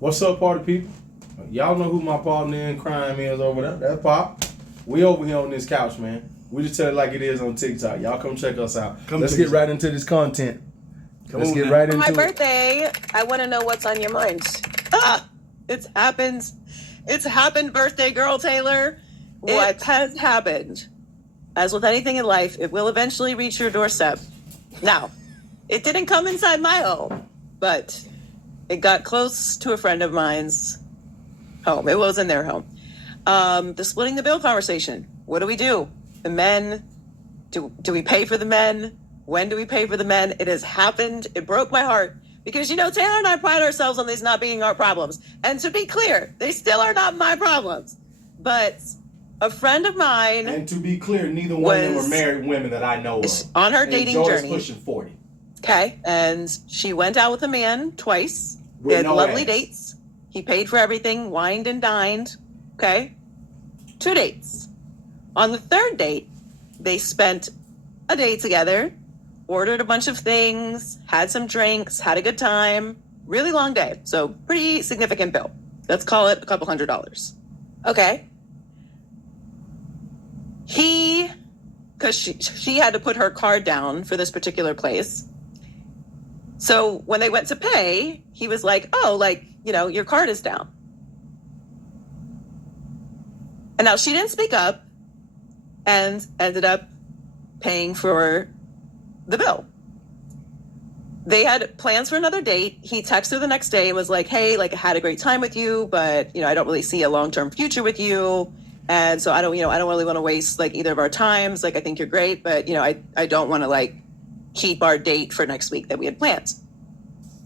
What's up, party people? Y'all know who my partner in crime is over there. That's Pop. We over here on this couch, man. We just tell it like it is on TikTok. Y'all come check us out. Let's get right into this content. Let's get right into my it. birthday, I want to know what's on your mind. It's happened. It's happened, birthday girl Taylor. What? It has happened. As with anything in life, it will eventually reach your doorstep. Now, it didn't come inside my home, but it got close to a friend of mine's home. It was in their home. The splitting the bill conversation. What do? The men, do we pay for the men? When do we pay for the men? It has happened. It broke my heart because, Taylor and I pride ourselves on these not being our problems. And to be clear, they still are not my problems. But a friend of mine... And to be clear, neither one of them were married women that I know of. On her dating Joy's journey. pushing 40. Okay. And she went out with a man twice. With They had no lovely ass. dates. He paid for everything, wined and dined. Okay. 2 dates. On the third date, they spent a day together, ordered a bunch of things, had some drinks, had a good time. Really long day. So pretty significant bill. Let's call it a couple $100. Okay. Because she had to put her card down for this particular place. So when they went to pay, he was like, your card is down. And now she didn't speak up and ended up paying for the bill. They had plans for another date. He texted her the next day and was like, hey, I had a great time with you, but, I don't really see a long-term future with you. And so I don't really want to waste either of our times. I think you're great, but, I don't want to keep our date for next week that we had planned.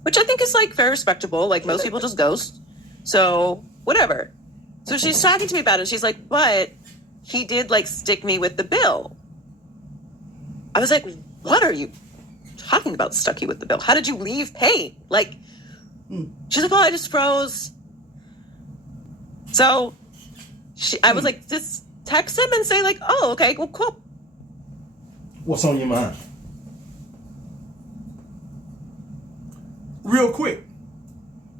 Which I think is very respectable. Most people just ghost. So whatever. So she's talking to me about it. And she's like, but he did stick me with the bill. I was like, what are you talking about, stuck you with the bill? How did you leave paid? She's like, I just froze. So I was like, just text him and say oh, okay, well, cool. What's on your mind? Real quick,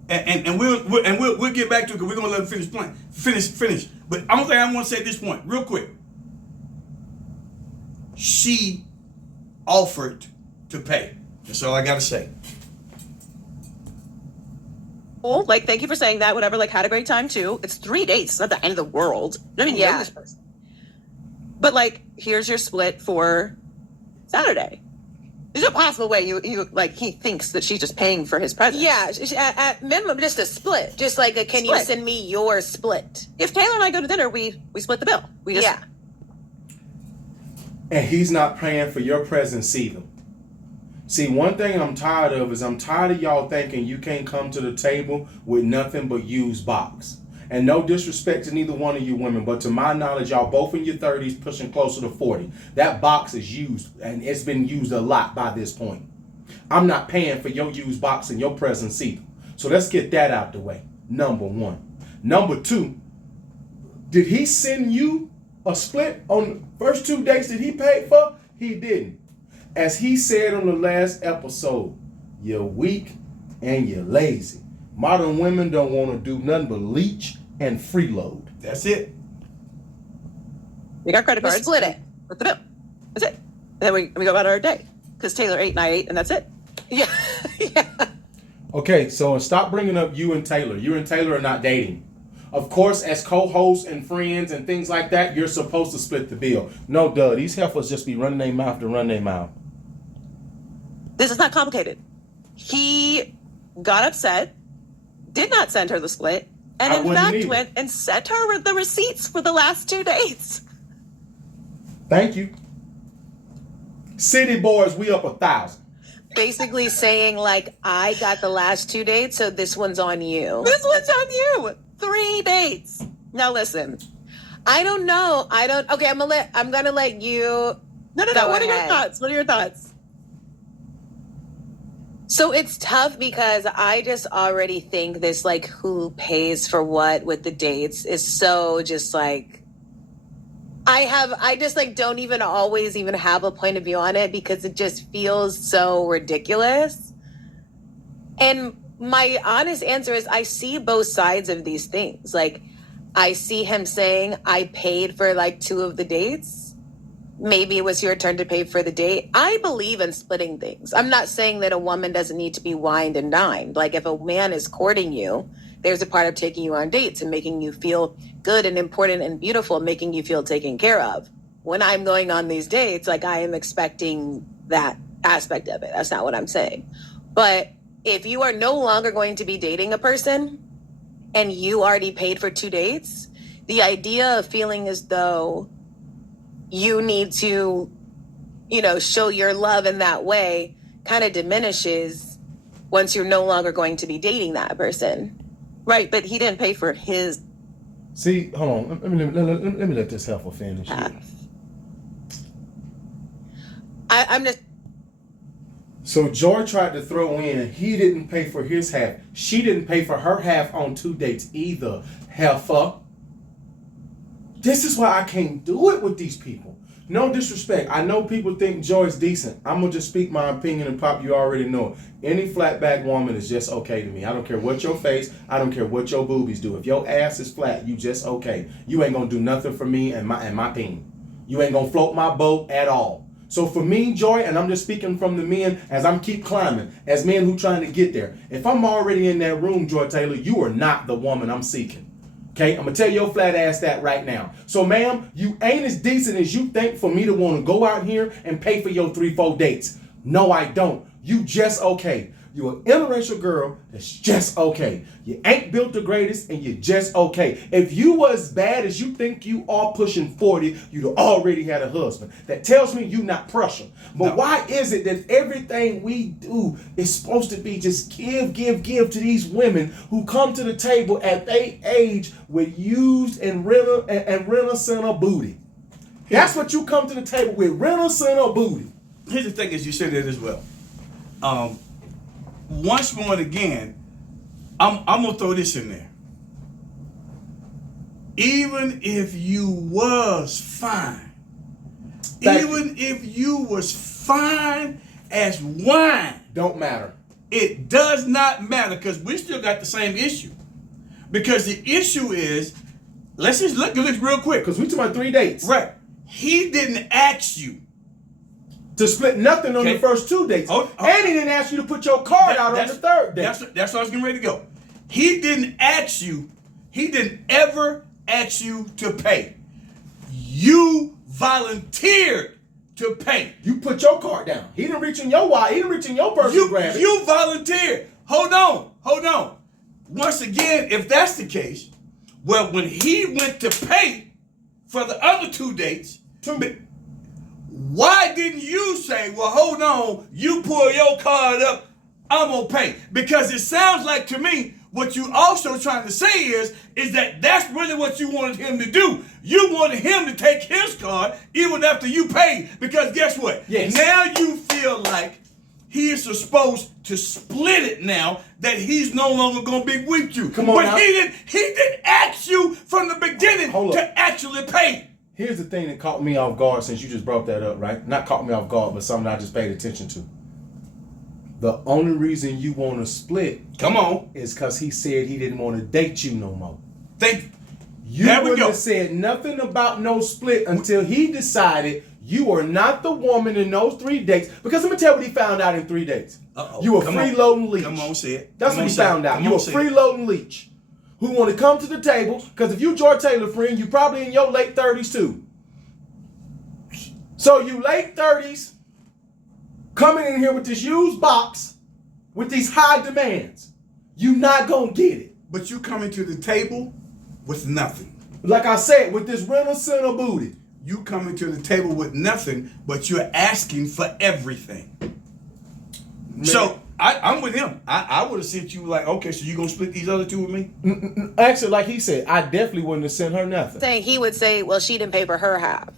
and we'll get back to it because we're gonna let him finish playing. Finish. But I don't think I want to say this point real quick. She offered to pay. That's all I gotta say. Cool. Thank you for saying that. Whatever. Had a great time too. It's 3 dates. It's not the end of the world. I don't even know this person. But here's your split for Saturday. There's no possible way you he thinks that she's just paying for his presence. Yeah, at minimum, just a split. Just can you send me your split? If Taylor and I go to dinner, we split the bill. We just And he's not paying for your presence either. See, one thing I'm tired of is I'm tired of y'all thinking you can't come to the table with nothing but used box. And no disrespect to neither one of you women, but to my knowledge, y'all both in your 30s, pushing closer to 40. That box is used, and it's been used a lot by this point. I'm not paying for your used box and your presence either. So let's get that out the way. Number one. Number two, did he send you a split on the first 2 dates that he paid for? He didn't. As he said on the last episode, you're weak and you're lazy. Modern women don't want to do nothing but leech and freeload. That's it. We got credit We cards. split it. With the bill. That's it. And then we go about our day. Because Taylor ate and I ate, and that's it. Yeah. Yeah. Okay, so stop bringing up you and Taylor. You and Taylor are not dating. Of course, as co-hosts and friends and things like that, you're supposed to split the bill. No, duh. These heifers just be running their mouth to run their mouth. This is not complicated. He got upset, did not send her the split, and I in wouldn't fact either. went and sent her the receipts for the last 2 dates. Thank you. City boys, we up 1,000. Basically saying I got the last 2 dates, so this one's on you. This one's on you. 3 dates. Now listen. I don't know. Okay, I'm gonna let you. No. Go What are your ahead. thoughts? What are your thoughts? So it's tough because I just already think this who pays for what with the dates is so just I just don't even always even have a point of view on it because it just feels so ridiculous. And my honest answer is I see both sides of these things. Like, I see him saying, I paid for like 2 of the dates. Maybe it was your turn to pay for the date. I believe in splitting things. I'm not saying that a woman doesn't need to be wined and dined. Like, if a man is courting you, there's a part of taking you on dates and making you feel good and important and beautiful, making you feel taken care of. When I'm going on these dates, like, I am expecting that aspect of it. That's not what I'm saying. But if you are no longer going to be dating a person and you already paid for 2 dates, the idea of feeling as though you need to, show your love in that way kind of diminishes once you're no longer going to be dating that person. Right, but he didn't pay for his See, hold on. Let me let this heifer finish. half. I'm just So Joy tried to throw in, he didn't pay for his half. She didn't pay for her half on 2 dates either, heifer. This is why I can't do it with these people. No disrespect. I know people think Joy's decent. I'm going to just speak my opinion and Pop, you already know it. Any flat-back woman is just okay to me. I don't care what your face, I don't care what your boobies do. If your ass is flat, you just okay. You ain't going to do nothing for me and my peen. You ain't going to float my boat at all. So for me, Joy, and I'm just speaking from the men as I'm keep climbing, as men who trying to get there. If I'm already in that room, Joy Taylor, you are not the woman I'm seeking. Okay, I'm going to tell your flat ass that right now. So, ma'am, you ain't as decent as you think for me to want to go out here and pay for your 3-4 dates. No, I don't. You just okay. You're an interracial girl that's just okay. You ain't built the greatest and you're just okay. If you were as bad as you think you are pushing 40, you'd have already had a husband. That tells me you're not pressure. But why is it that everything we do is supposed to be just give to these women who come to the table at their age with used and rental center booty? That's what you come to the table with, rental center booty. Here's the thing, as you said it as well. Once more and again, I'm gonna throw this in there. Even if you was fine, if you was fine as wine, don't matter. It does not matter, because we still got the same issue. Because the issue is, let's just look at this real quick. Because we took about 3 dates. Right. He didn't ask you to split nothing on the first 2 dates. And he didn't ask you to put your card out on the 3rd date. That's what I was getting ready to go. He didn't ever ask you to pay. You volunteered to pay. You put your card down. He didn't reach in your wallet. He didn't reach in your purse and grab it. You volunteered. Hold on. Once again, if that's the case, well, when he went to pay for the other 2 dates, why didn't you say, well, hold on, you pull your card up, I'm going to pay? Because it sounds like to me, what you also trying to say is that that's really what you wanted him to do. You wanted him to take his card even after you paid. Because guess what? Yes. Now you feel like he is supposed to split it now that he's no longer going to be with you. Come on but now. he didn't ask you from the beginning to actually pay. Here's the thing that caught me off guard, since you just brought that up, right? Not caught me off guard, but something I just paid attention to. The only reason you want to split, is because he said he didn't want to date you no more. You wouldn't have said nothing about no split until he decided you are not the woman in those 3 dates. Because let me tell you what he found out in 3 dates. You a freeloading leech. Come on, say it. That's what he found out. You a freeloading leech who want to come to the table, because if you Joy Taylor friend, you probably in your late 30s too. So you late 30s, coming in here with this used box, with these high demands. You not gonna get it. But you coming to the table with nothing. Like I said, with this rental center booty. You coming to the table with nothing, but you're asking for everything. Man. So I'm with him. I would have sent you like, okay, so you gonna split these other 2 with me? Actually, like he said, I definitely wouldn't have sent her nothing. saying he would say, well, she didn't pay for her half.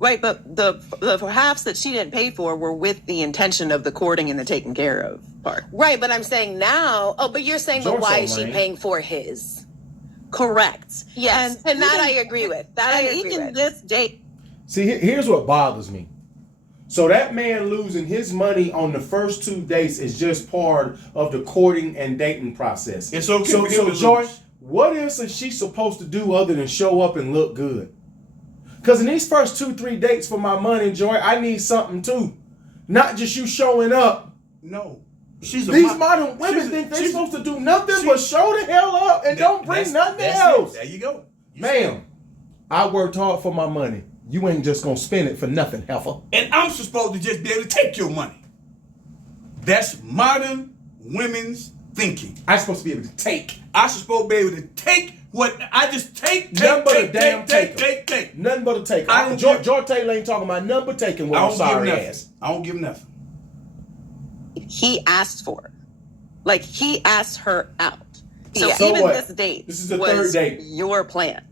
Right, but the halves that she didn't pay for were with the intention of the courting and the taking care of part. Right, but I'm saying now, but you're saying, but why is she paying for his? Correct. Yes, and that I agree with. That I agree even with. this date. See, here's what bothers me. So that man losing his money on the first 2 dates is just part of the courting and dating process. It's okay So, for him to Joy, lose. what else is she supposed to do other than show up and look good? Because in these first 2-3 dates for my money, Joy, I need something too. Not just you showing up. No. These modern women think they're supposed to do nothing but show the hell up and don't bring nothing else. There you go. Ma'am, I worked hard for my money. You ain't just gonna spend it for nothing, heifer. And I'm supposed to just be able to take your money. That's modern women's thinking. I'm supposed to be able to take. I'm supposed to be able to take what I just take. Nothing but a damn take. Nothing but a take. I don't George Taylor ain't talking about nothing but taking with I his don't give sorry nothing. ass. I don't give nothing. He asked for it. Like, he asked her out. So Yeah. So even what? this date This is the was third date. your plan.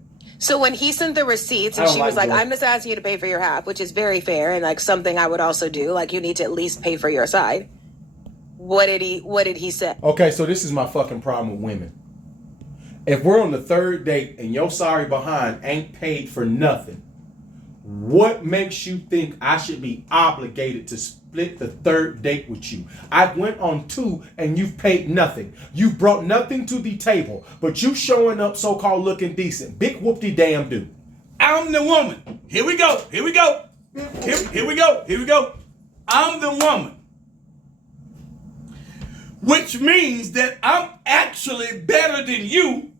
So when he sent the receipts I and don't she was like like, Joy. I'm just asking you to pay for your half, which is very fair and like something I would also do. Like you need to at least pay for your side. What did he say? Okay, so this is my fucking problem with women. If we're on the third date and your sorry behind ain't paid for nothing, what makes you think I should be obligated to split the third date with you? I went on 2 and you've paid nothing. You've brought nothing to the table, but you showing up so-called looking decent. Big whoop-de-damn do. I'm the woman. Here we go. Here we go. Here we go. I'm the woman. Which means that I'm actually better than you,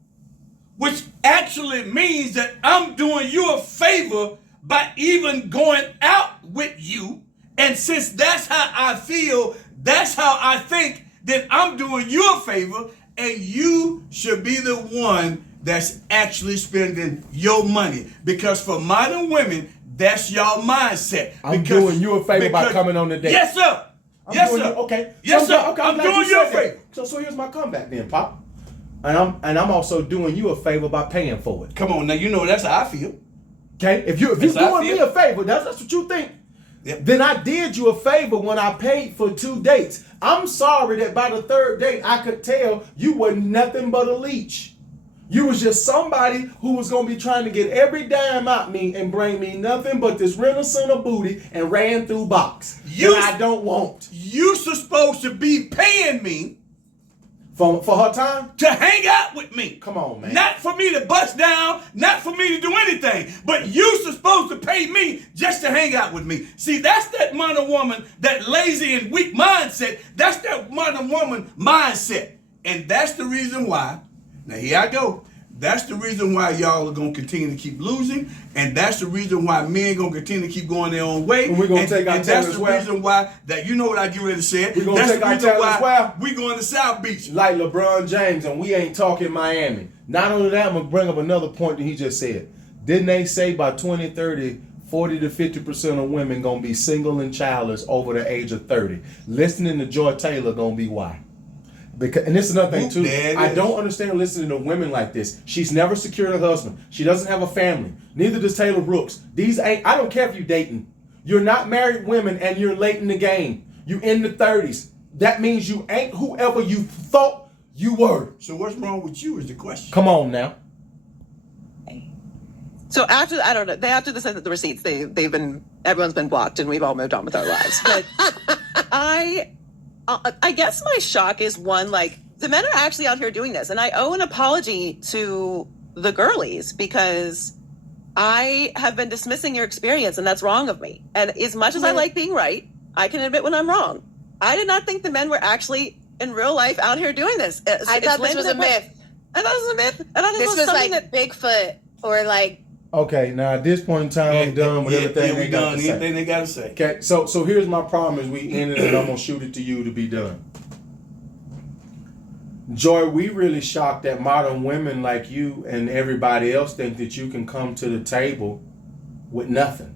which actually means that I'm doing you a favor by even going out with you. And since that's how I feel, that's how I think, then I'm doing you a favor, and you should be the one that's actually spending your money. Because for modern women, that's y'all mindset. I'm doing you a favor by coming on the date. Yes, sir. I'm Yes, doing sir. you- okay. Yes, So sir. okay, I'm glad doing you said a that. favor. So here's my comeback then, Pop. And I'm also doing you a favor by paying for it. Come on, now you know that's how I feel. Okay? If you're That's how I doing me feel. a favor, that's what you think. Yep. Then I did you a favor when I paid for 2 dates. I'm sorry that by the third date I could tell you were nothing but a leech. You was just somebody who was gonna be trying to get every dime out me and bring me nothing but this renaissance of booty and ran through box. I don't want. You supposed to be paying me For her time? to hang out with me. Come on, man. Not for me to bust down, not for me to do anything, but you supposed to pay me just to hang out with me. See, that's that modern woman, that lazy and weak mindset. That's that modern woman mindset. And that's the reason why, now here I go. That's the reason why y'all are going to continue to keep losing. And that's the reason why men going to continue to keep going their own way. And we're going to take our and talent that's as the well. reason why, that you know what I get ready to say. We're gonna That's take the our reason talent as why well. we going to South Beach. Like LeBron James, and we ain't talking Miami. Not only that, I'm going to bring up another point that he just said. Didn't they say by 2030, 40 to 50% of women going to be single and childless over the age of 30? Listening to Joy Taylor going to be why. Because, and this is another thing too. There it I is. don't understand listening to women like this. She's never secured a husband. She doesn't have a family. Neither does Taylor Brooks. These ain't. I don't care if you're dating. You're not married women, and you're late in the game. You in the 30s. That means you ain't whoever you thought you were. So what's wrong with you is the question. Come on now. So after, I don't know, after the receipts, everyone's been blocked and we've all moved on with our lives. But I guess my shock is one, like, the men are actually out here doing this. And I owe an apology to the girlies because I have been dismissing your experience and that's wrong of me. And as much as I like being right, I can admit when I'm wrong. I did not think the men were actually in real life out here doing this. I thought this was a myth. I thought it was a myth. I thought This was something like that Bigfoot or like Okay, now at this point in time, I'm done with everything we they got done to say. anything they got to say. Okay, so here's my problem as we end it, and I'm gonna shoot it to you to be done. Joy, we really shocked that modern women like you and everybody else think that you can come to the table with nothing.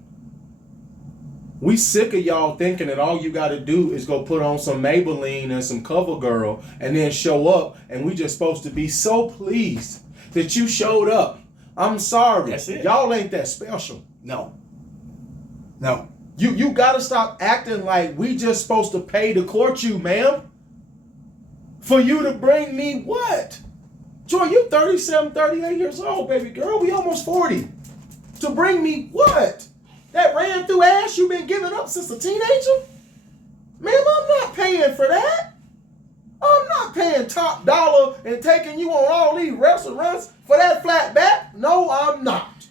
We sick of y'all thinking that all you got to do is go put on some Maybelline and some CoverGirl and then show up, and we just supposed to be so pleased that you showed up. I'm sorry. That's it. Y'all ain't that special. No. You gotta stop acting like we just supposed to pay to court you, ma'am. For you to bring me what? Joy, you 37, 38 years old, baby girl. We almost 40. To bring me what? that ran through ass you've been giving up since a teenager? Ma'am, I'm not paying for that. I'm not paying top dollar and taking you on all these restaurants for that flat back. No, I'm not.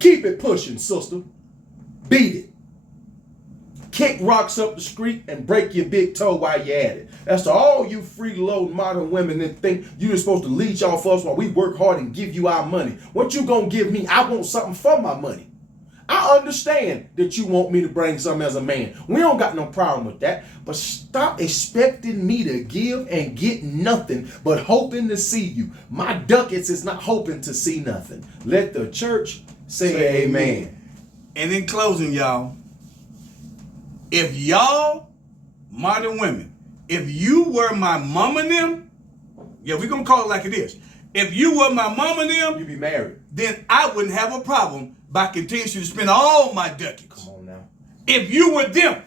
Keep it pushing, sister. Beat it. Kick rocks up the street and break your big toe while you're at it. That's to all you freeloading modern women that think you're supposed to leech off us while we work hard and give you our money. What you gonna give me? I want something for my money. I understand that you want me to bring something as a man. We don't got no problem with that. But stop expecting me to give and get nothing but hoping to see you. My ducats is not hoping to see nothing. Let the church say amen. And in closing, y'all, if y'all, modern women, if you were my mom and them, yeah, we're going to call it like it is. If you were my mom and them, You be married. then I wouldn't have a problem by continuing to spend all my ducats. Come on now. If you were them,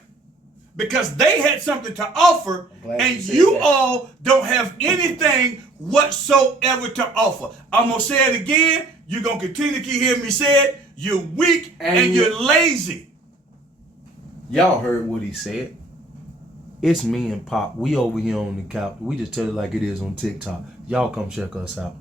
because they had something to offer, and you all don't have anything whatsoever to offer. I'm going to say it again. You're going to continue to keep hearing me say it. You're weak and you're lazy. Y'all heard what he said. It's me and Pop. We over here on the couch. We just tell it like it is on TikTok. Y'all come check us out.